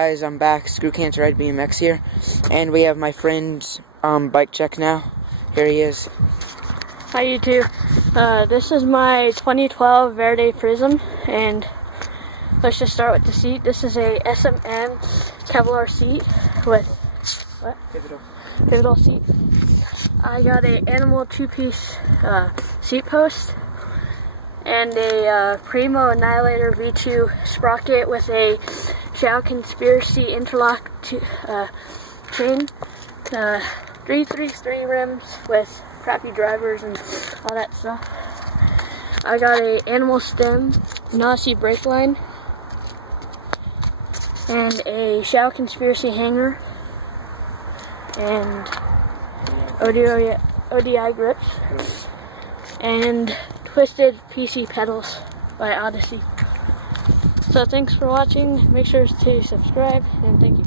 Guys, I'm back. Screw Cancer Ride BMX here, and we have my friend's bike check now. Here he is. Hi YouTube. This is my 2012 Verde Prism, and let's just start with the seat. This is a S&M Kevlar seat with pivotal seat. I got a animal two-piece seat post and a Primo Annihilator V2 sprocket with a Shao Conspiracy interlock chain, 333 rims with crappy drivers and all that stuff. I got a animal stem, Nazi brake line, and a Shao Conspiracy hanger, and ODI grips, and Twisted PC pedals by Odyssey. So thanks for watching. Make sure to subscribe, and thank you.